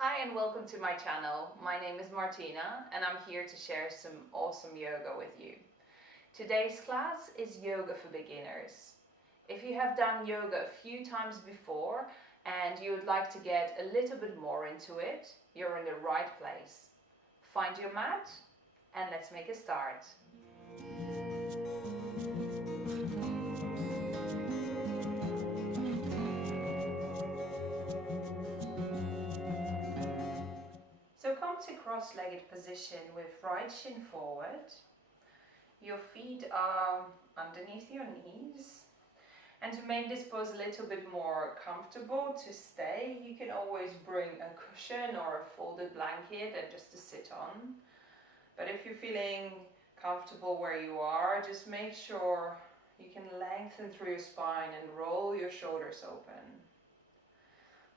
Hi and welcome to my channel. My name is Martina and I'm here to share some awesome yoga with you. Today's class is yoga for beginners. If you have done yoga a few times before and you would like to get a little bit more into it, you're in the right place. Find your mat and let's make a start. So come to cross-legged position with right shin forward. Your feet are underneath your knees. And to make this pose a little bit more comfortable to stay, you can always bring a cushion or a folded blanket and just to sit on. But if you're feeling comfortable where you are, just make sure you can lengthen through your spine and roll your shoulders open.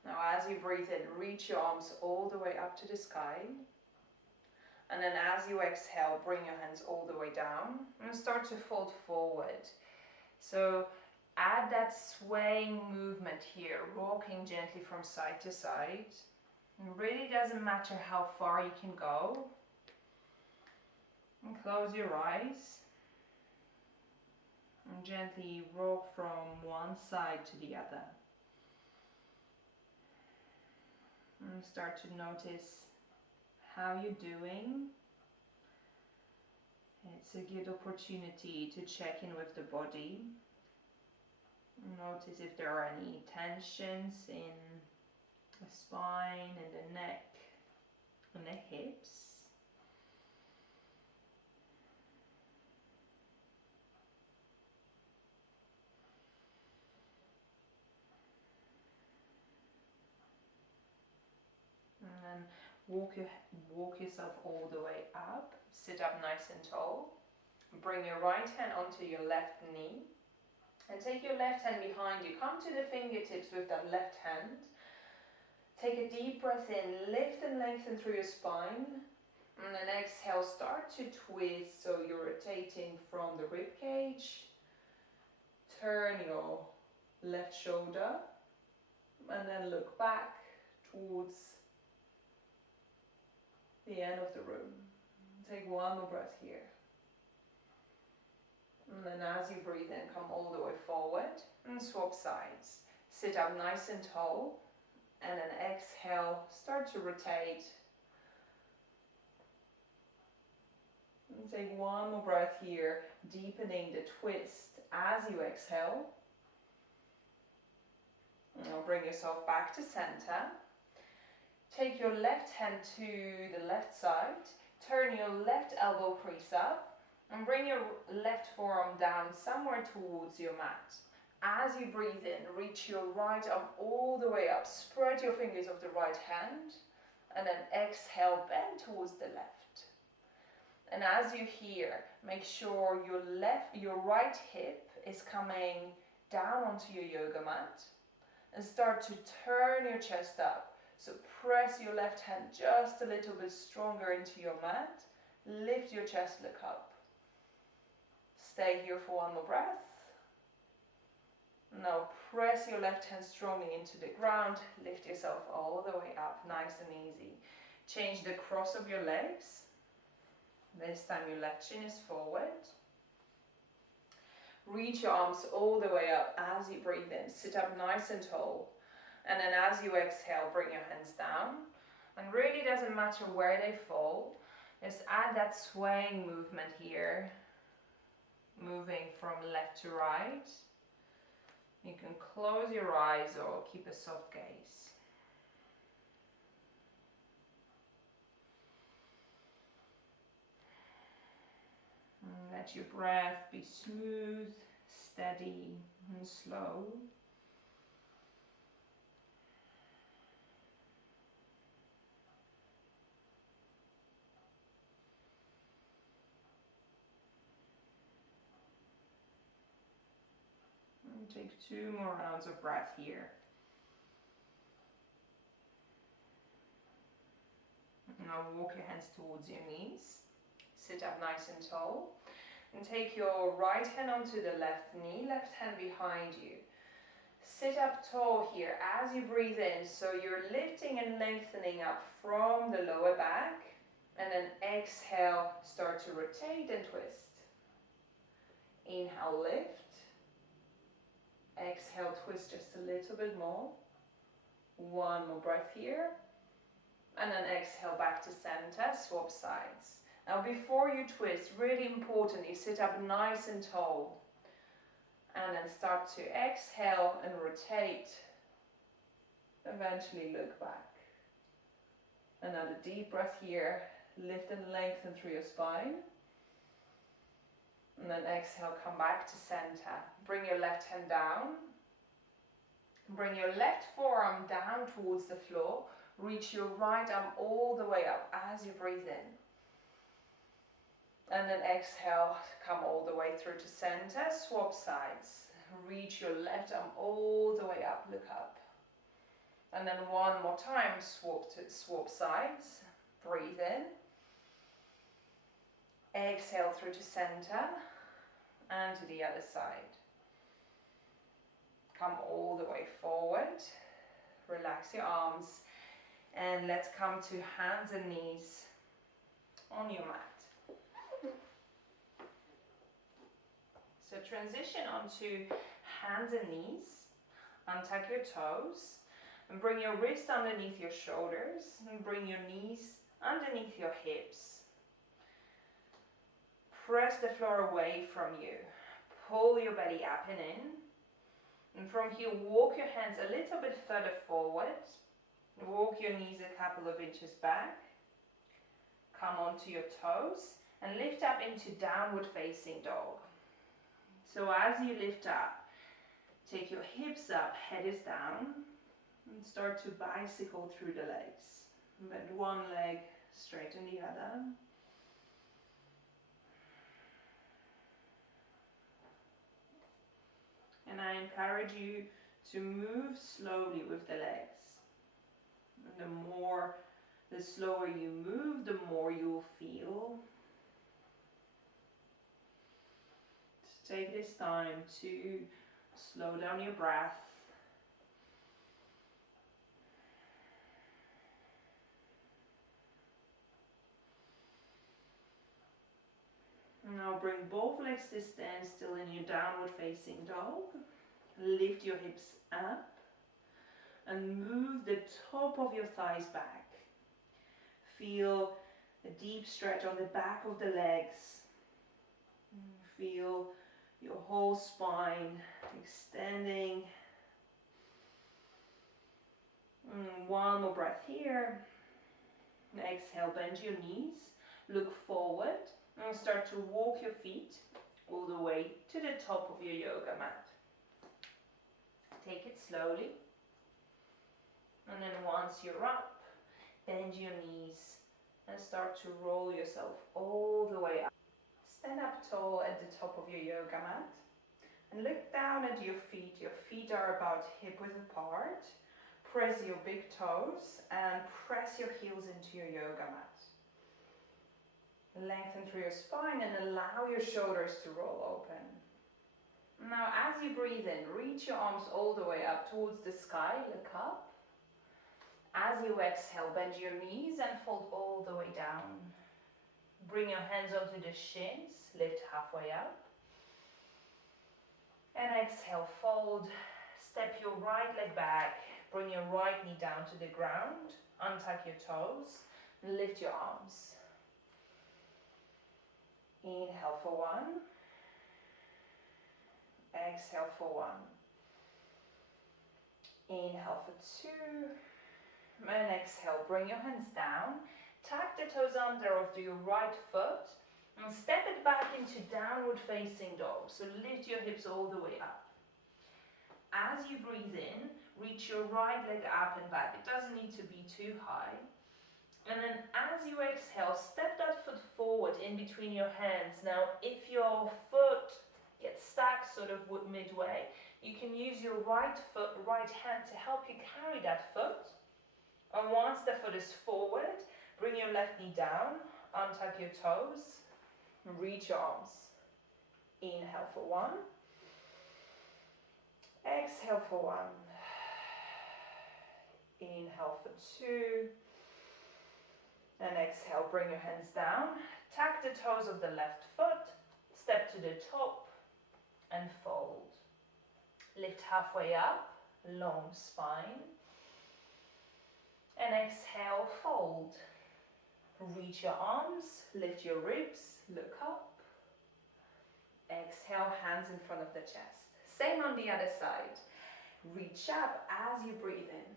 Now as you breathe in, reach your arms all the way up to the sky. And then as you exhale, bring your hands all the way down and start to fold forward. So add that swaying movement here, rocking gently from side to side. It really doesn't matter how far you can go. And close your eyes. And gently rock from one side to the other. And start to notice how you're doing. It's a good opportunity to check in with the body. Notice if there are any tensions in the spine and the neck and the hips. And then walk yourself all the way up. Sit up nice and tall. Bring your right hand onto your left knee. And take your left hand behind you. Come to the fingertips with that left hand. Take a deep breath in. Lift and lengthen through your spine. And then exhale, start to twist. So you're rotating from the rib cage. Turn your left shoulder. And then look back towards the end of the room. Take one more breath here. And then as you breathe in, come all the way forward and swap sides. Sit up nice and tall. And then exhale, start to rotate. And take one more breath here, deepening the twist as you exhale. Now bring yourself back to center. Take your left hand to the left side. Turn your left elbow crease up. And bring your left forearm down somewhere towards your mat. As you breathe in, reach your right arm all the way up. Spread your fingers of the right hand. And then exhale, bend towards the left. And as you here, make sure your right hip is coming down onto your yoga mat. And start to turn your chest up. So press your left hand just a little bit stronger into your mat. Lift your chest, look up. Stay here for one more breath. Now press your left hand strongly into the ground. Lift yourself all the way up, nice and easy. Change the cross of your legs. This time your left shin is forward. Reach your arms all the way up as you breathe in. Sit up nice and tall. And then as you exhale, bring your hands down. And really doesn't matter where they fall. Just add that swaying movement here. Moving from left to right. You can close your eyes or keep a soft gaze. And let your breath be smooth, steady and slow. Take 2 more rounds of breath here. Now walk your hands towards your knees. Sit up nice and tall. And take your right hand onto the left knee, left hand behind you. Sit up tall here as you breathe in, so you're lifting and lengthening up from the lower back, and then exhale, start to rotate and twist. Inhale, lift. Exhale, twist just a little bit more. One more breath here. And then exhale back to center, swap sides. Now before you twist, really important, you sit up nice and tall. And then start to exhale and rotate. Eventually look back. Another deep breath here. Lift and lengthen through your spine. And then exhale, come back to center. Bring your left hand down. Bring your left forearm down towards the floor. Reach your right arm all the way up as you breathe in. And then exhale, come all the way through to center, swap sides. Reach your left arm all the way up, look up. And then one more time, swap sides. Breathe in. Exhale through to center and to the other side. Come all the way forward. Relax your arms. And let's come to hands and knees on your mat. So transition onto hands and knees. Untuck your toes and bring your wrist underneath your shoulders and bring your knees underneath your hips. Press the floor away from you. Pull your belly up and in. And from here, walk your hands a little bit further forward. Walk your knees a couple of inches back. Come onto your toes and lift up into downward facing dog. So as you lift up, take your hips up, head is down, and start to bicycle through the legs. Bend one leg, straighten the other. And I encourage you to move slowly with the legs. And the slower you move, the more you will feel. Take this time to slow down your breath. Now bring both legs to stand still in your downward facing dog. Lift your hips up and move the top of your thighs back. Feel a deep stretch on the back of the legs. Feel your whole spine extending. One more breath here. Exhale, bend your knees, look forward, and start to walk your feet all the way to the top of your yoga mat. Take it slowly. And then once you're up, bend your knees and start to roll yourself all the way up. Stand up tall at the top of your yoga mat and look down at your feet. Your feet are about hip-width apart. Press your big toes and press your heels into your yoga mat. Lengthen through your spine and allow your shoulders to roll open. Now as you breathe in, reach your arms all the way up towards the sky, look up. As you exhale, bend your knees and fold all the way down. Bring your hands onto the shins, lift halfway up. And exhale, fold, step your right leg back, bring your right knee down to the ground, untuck your toes, lift your arms. Inhale for one. Exhale for one. Inhale for two. And exhale, bring your hands down. Tuck the toes under of your right foot and step it back into downward facing dog. So lift your hips all the way up. As you breathe in, reach your right leg up and back. It doesn't need to be too high. And then as you exhale, step that foot forward in between your hands. Now, if your foot gets stuck sort of midway, you can use your right hand to help you carry that foot. And once the foot is forward, bring your left knee down, untuck your toes, reach your arms. Inhale for one. Exhale for 1. Inhale for 2. And exhale, bring your hands down. Tuck the toes of the left foot. Step to the top and fold. Lift halfway up, long spine. And exhale, fold. Reach your arms, lift your ribs, look up. Exhale, hands in front of the chest. Same on the other side. Reach up as you breathe in.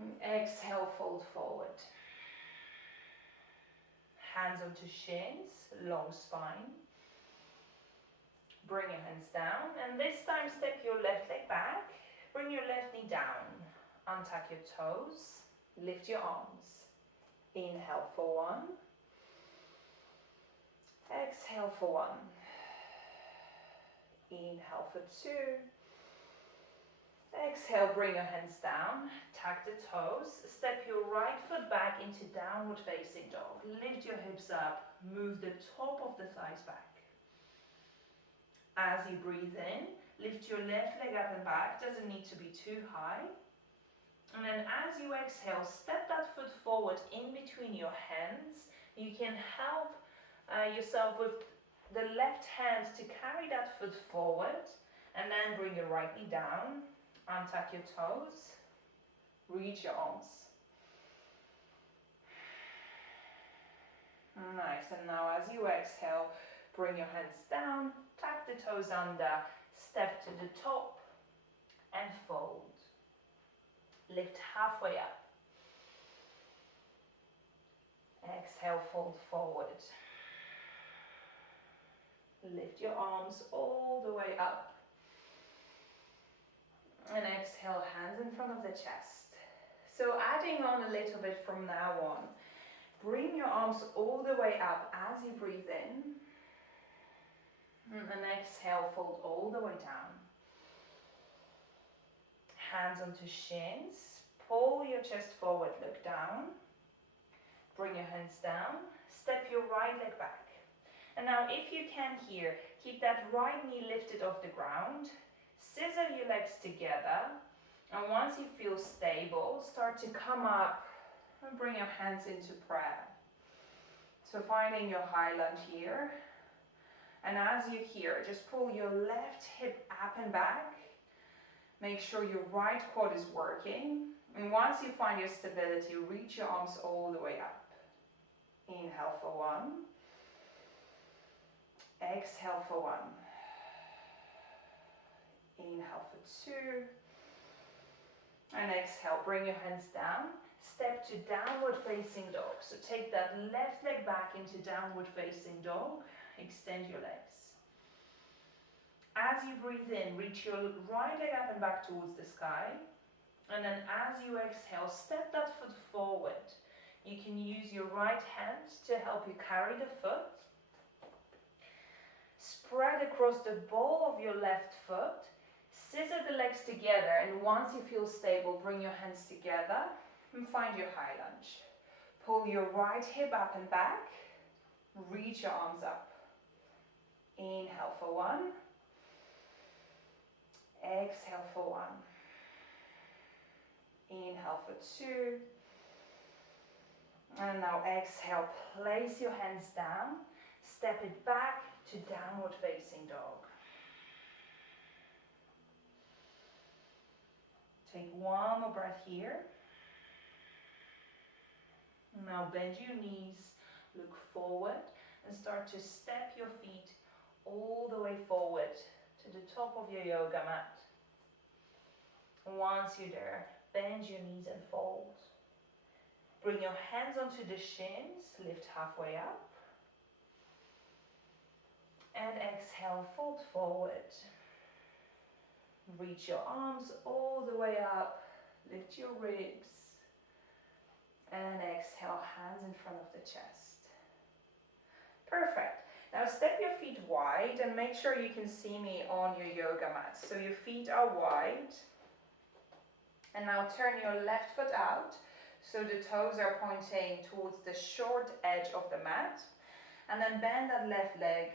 And exhale, fold forward. Hands onto shins, long spine. Bring your hands down, and this time step your left leg back. Bring your left knee down. Untuck your toes. Lift your arms. Inhale for 1. Exhale for 1. Inhale for 2. Exhale, bring your hands down, tuck the toes, step your right foot back into downward facing dog. Lift your hips up, move the top of the thighs back. As you breathe in, lift your left leg up and back, doesn't need to be too high. And then as you exhale, step that foot forward in between your hands. You can help yourself with the left hand to carry that foot forward, and then bring your right knee down. Untuck your toes, reach your arms. Nice, and now as you exhale, bring your hands down, tuck the toes under, step to the top and fold. Lift halfway up. Exhale, fold forward. Lift your arms all the way up. And exhale, hands in front of the chest. So adding on a little bit from now on. Bring your arms all the way up as you breathe in. And then exhale, fold all the way down. Hands onto shins. Pull your chest forward, look down. Bring your hands down. Step your right leg back. And now if you can here, keep that right knee lifted off the ground. Scissor your legs together, and once you feel stable, start to come up and bring your hands into prayer. So finding your high lunge here, and as you're here, just pull your left hip up and back. Make sure your right quad is working, and once you find your stability, reach your arms all the way up. Inhale for 1. Exhale for 1. Inhale for 2. And exhale, bring your hands down. Step to downward facing dog. So take that left leg back into downward facing dog. Extend your legs. As you breathe in, reach your right leg up and back towards the sky. And then as you exhale, step that foot forward. You can use your right hand to help you carry the foot. Spread across the ball of your left foot. Scissor the legs together, and once you feel stable, bring your hands together and find your high lunge. Pull your right hip up and back. Reach your arms up. Inhale for 1. Exhale for 1. Inhale for 2. And now exhale, place your hands down. Step it back to downward facing dog. Take one more breath here. Now bend your knees, look forward, and start to step your feet all the way forward to the top of your yoga mat. Once you're there, bend your knees and fold. Bring your hands onto the shins, lift halfway up. And exhale, fold forward. Reach your arms all the way up, lift your ribs, and exhale, hands in front of the chest. Perfect. Now step your feet wide and make sure you can see me on your yoga mat. So your feet are wide. And now turn your left foot out, so the toes are pointing towards the short edge of the mat. And then bend that left leg.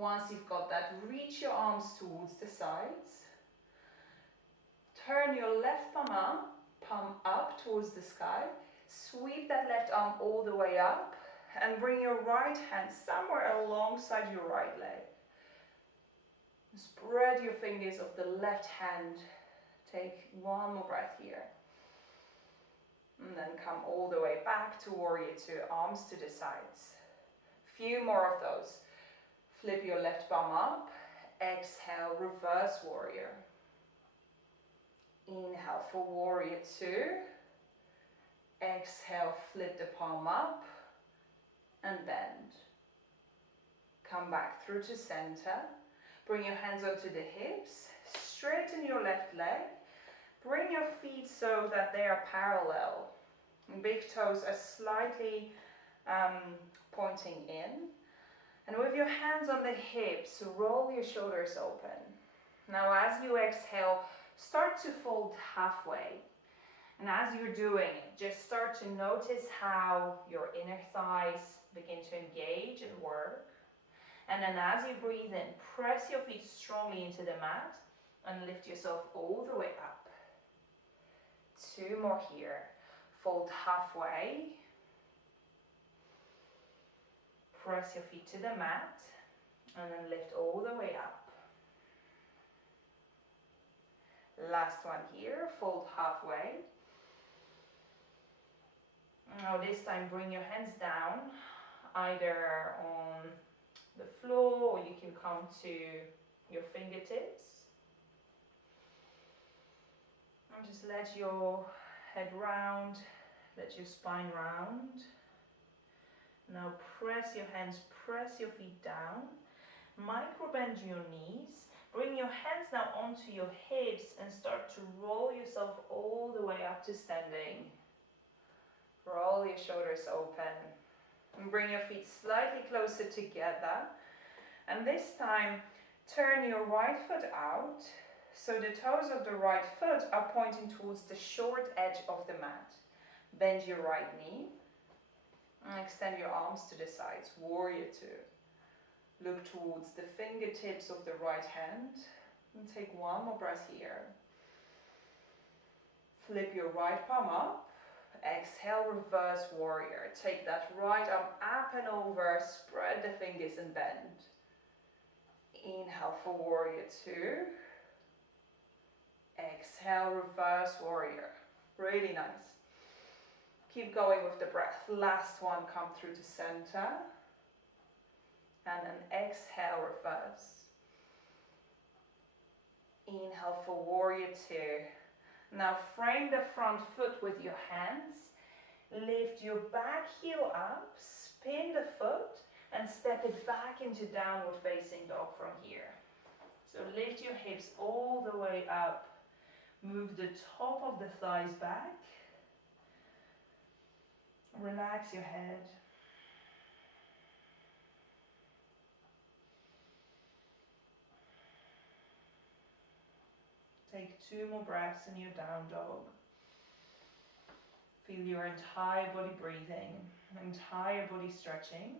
Once you've got that, reach your arms towards the sides. Turn your left palm up towards the sky. Sweep that left arm all the way up and bring your right hand somewhere alongside your right leg. Spread your fingers of the left hand. Take one more breath here. And then come all the way back to warrior two, arms to the sides. Few more of those. Flip your left palm up. Exhale, reverse warrior. Inhale for warrior two. Exhale, flip the palm up and bend. Come back through to center. Bring your hands onto the hips. Straighten your left leg. Bring your feet so that they are parallel. Big toes are slightly pointing in. And with your hands on the hips, roll your shoulders open. Now as you exhale, start to fold halfway. And as you're doing it, just start to notice how your inner thighs begin to engage and work. And then as you breathe in, press your feet strongly into the mat and lift yourself all the way up. Two more here. Fold halfway. Press your feet to the mat and then lift all the way up. Last one here. Fold halfway. Now this time bring your hands down, either on the floor or you can come to your fingertips. And just let your head round, let your spine round. Now press your hands, press your feet down. Micro bend your knees. Bring your hands now onto your hips and start to roll yourself all the way up to standing. Roll your shoulders open and bring your feet slightly closer together. And this time, turn your right foot out so the toes of the right foot are pointing towards the short edge of the mat. Bend your right knee and extend your arms to the sides. Warrior two. Look towards the fingertips of the right hand and take one more breath here. Flip your right palm up. Exhale, reverse warrior. Take that right arm up and over, spread the fingers and bend. Inhale for warrior two. Exhale, reverse warrior. Really nice. Keep going with the breath. Last one, come through to center. And then exhale, reverse. Inhale for warrior two. Now frame the front foot with your hands. Lift your back heel up, spin the foot, and step it back into downward facing dog from here. So lift your hips all the way up. Move the top of the thighs back. Relax your head. Take two more breaths in your down dog. Feel your entire body breathing, entire body stretching.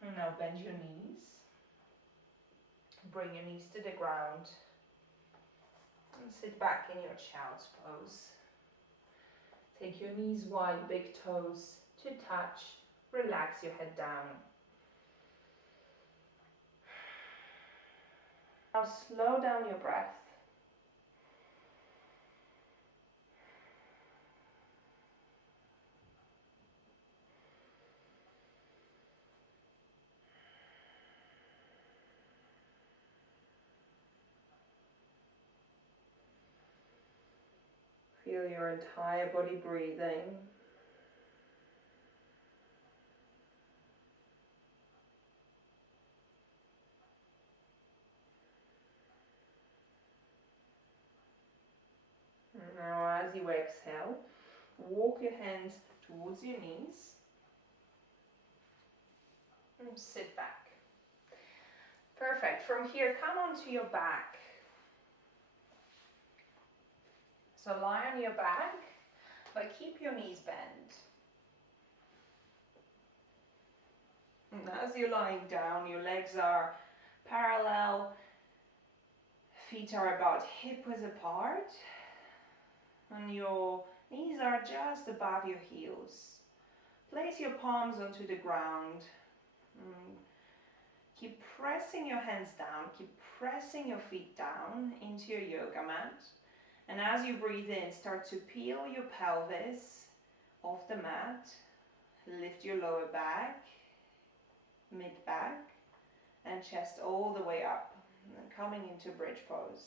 And now bend your knees. Bring your knees to the ground. And sit back in your child's pose. Take your knees wide, big toes to touch. Relax your head down. Now slow down your breath. Feel your entire body breathing. Now as you exhale, walk your hands towards your knees and sit back. Perfect. From here, come onto your back. So lie on your back, but keep your knees bent. And as you're lying down, your legs are parallel, feet are about hip width apart, and your knees are just above your heels. Place your palms onto the ground. Keep pressing your hands down, keep pressing your feet down into your yoga mat. And as you breathe in, start to peel your pelvis off the mat. Lift your lower back, mid-back, and chest all the way up. And then coming into bridge pose.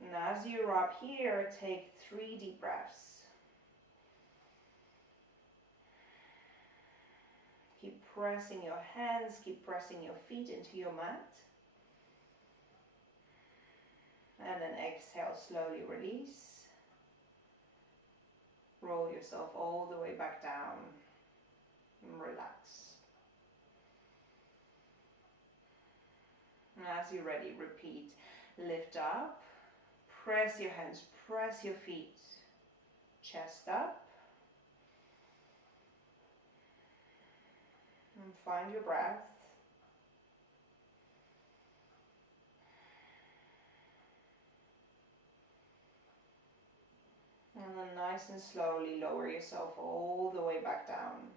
And as you are up here, take 3 deep breaths. Keep pressing your hands, keep pressing your feet into your mat. And then exhale, slowly release. Roll yourself all the way back down and relax. And as you're ready, repeat. Lift up, press your hands, press your feet, chest up. And find your breath. And then nice and slowly lower yourself all the way back down.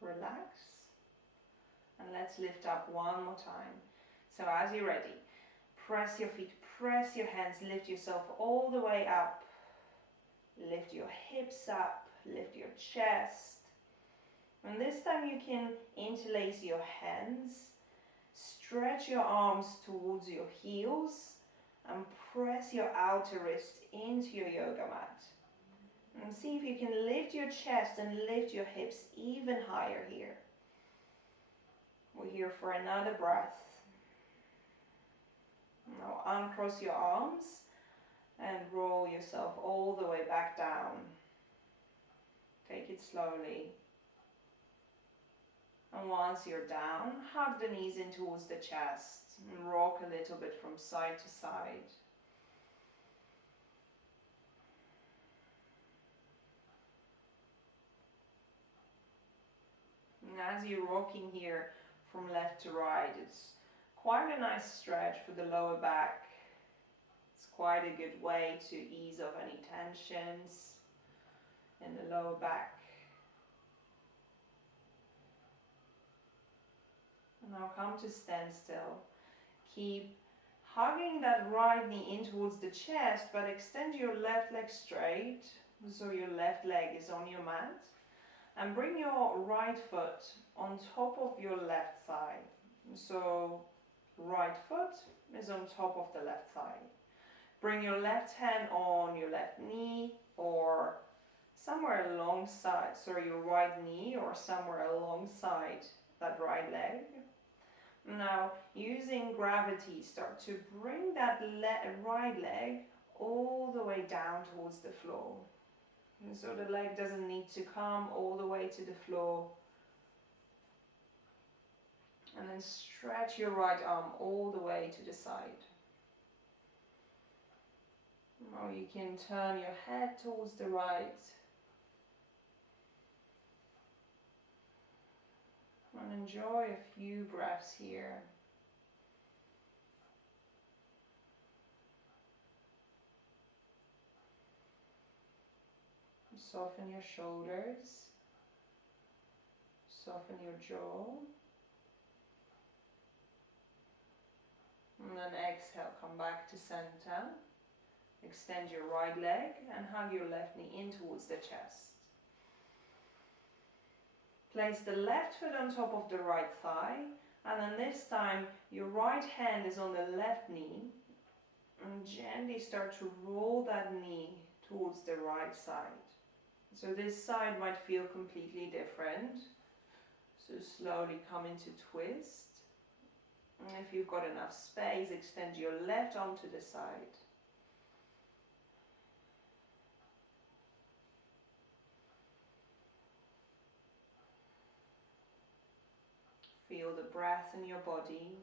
Relax. And let's lift up one more time. So as you're ready, press your feet, press your hands, lift yourself all the way up. Lift your hips up, lift your chest. And this time you can interlace your hands, stretch your arms towards your heels, and press your outer wrists into your yoga mat. And see if you can lift your chest and lift your hips even higher here. We're here for another breath. Now uncross your arms and roll yourself all the way back down. Take it slowly. And once you're down, hug the knees in towards the chest and rock a little bit from side to side. And as you're rocking here from left to right, it's quite a nice stretch for the lower back. It's quite a good way to ease off any tensions in the lower back. And now come to standstill. Keep hugging that right knee in towards the chest, but extend your left leg straight, so your left leg is on your mat. And bring your right foot on top of your left thigh. So right foot is on top of the left thigh. Bring your left hand on your left knee or somewhere alongside, sorry, your right knee or somewhere alongside that right leg. Now, using gravity, start to bring that right leg all the way down towards the floor. And so the leg doesn't need to come all the way to the floor. And then stretch your right arm all the way to the side. Now you can turn your head towards the right. And enjoy a few breaths here. Soften your shoulders. Soften your jaw. And then exhale, come back to center. Extend your right leg and hug your left knee in towards the chest. Place the left foot on top of the right thigh, and then this time your right hand is on the left knee, and gently start to roll that knee towards the right side. So this side might feel completely different. So slowly come into twist. And if you've got enough space, extend your left arm to the side. Feel the breath in your body.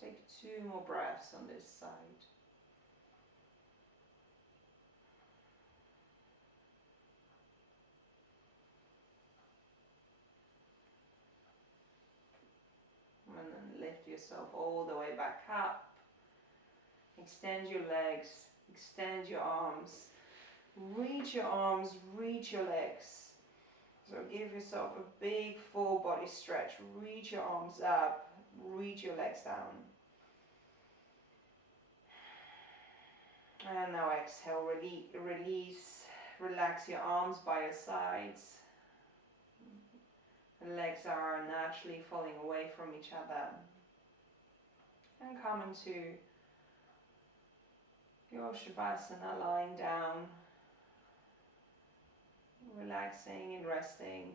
take 2 more breaths on this side. And then lift yourself all the way back up. Extend your legs, extend your arms. Reach your arms, reach your legs. So give yourself a big full body stretch. Reach your arms up, reach your legs down. And now exhale, release, relax your arms by your sides. The legs are naturally falling away from each other. And come into your Shavasana, lying down, relaxing and resting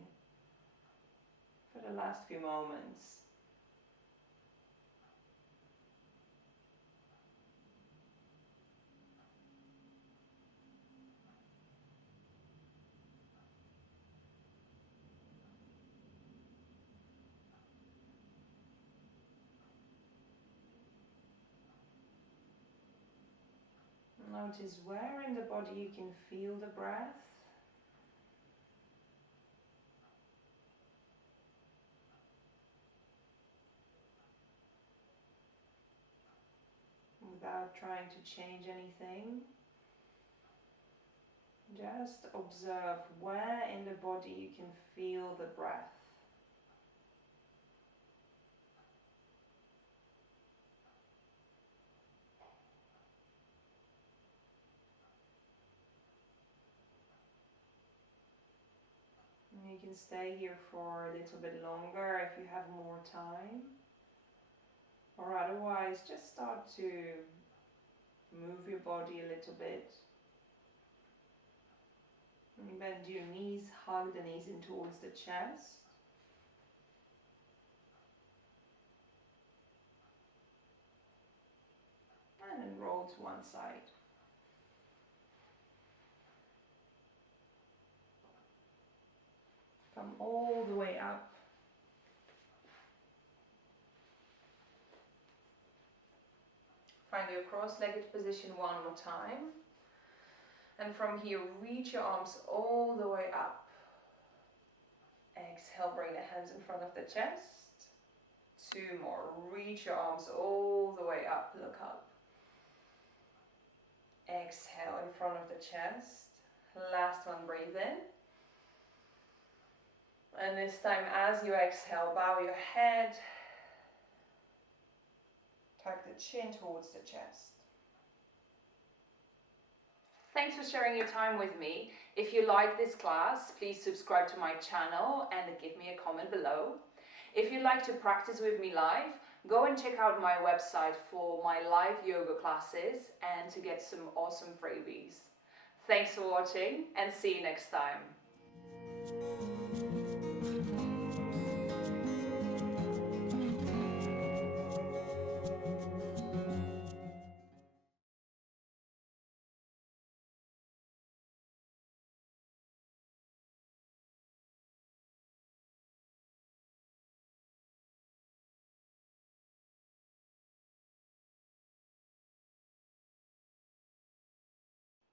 for the last few moments. Notice where in the body you can feel the breath. Without trying to change anything. Just observe where in the body you can feel the breath. And you can stay here for a little bit longer if you have more time. Or otherwise, just start to move your body a little bit. And bend your knees, hug the knees in towards the chest. And then roll to one side. Come all the way up. Find your cross-legged position one more time. And from here, reach your arms all the way up. Exhale, bring the hands in front of the chest. 2 more. Reach your arms all the way up. Look up. Exhale in front of the chest. Last one, breathe in. And this time, as you exhale, bow your head. Tuck the chin towards the chest. Thanks for sharing your time with me. If you like this class, please subscribe to my channel and give me a comment below. If you'd like to practice with me live, go and check out my website for my live yoga classes and to get some awesome freebies. Thanks for watching and see you next time.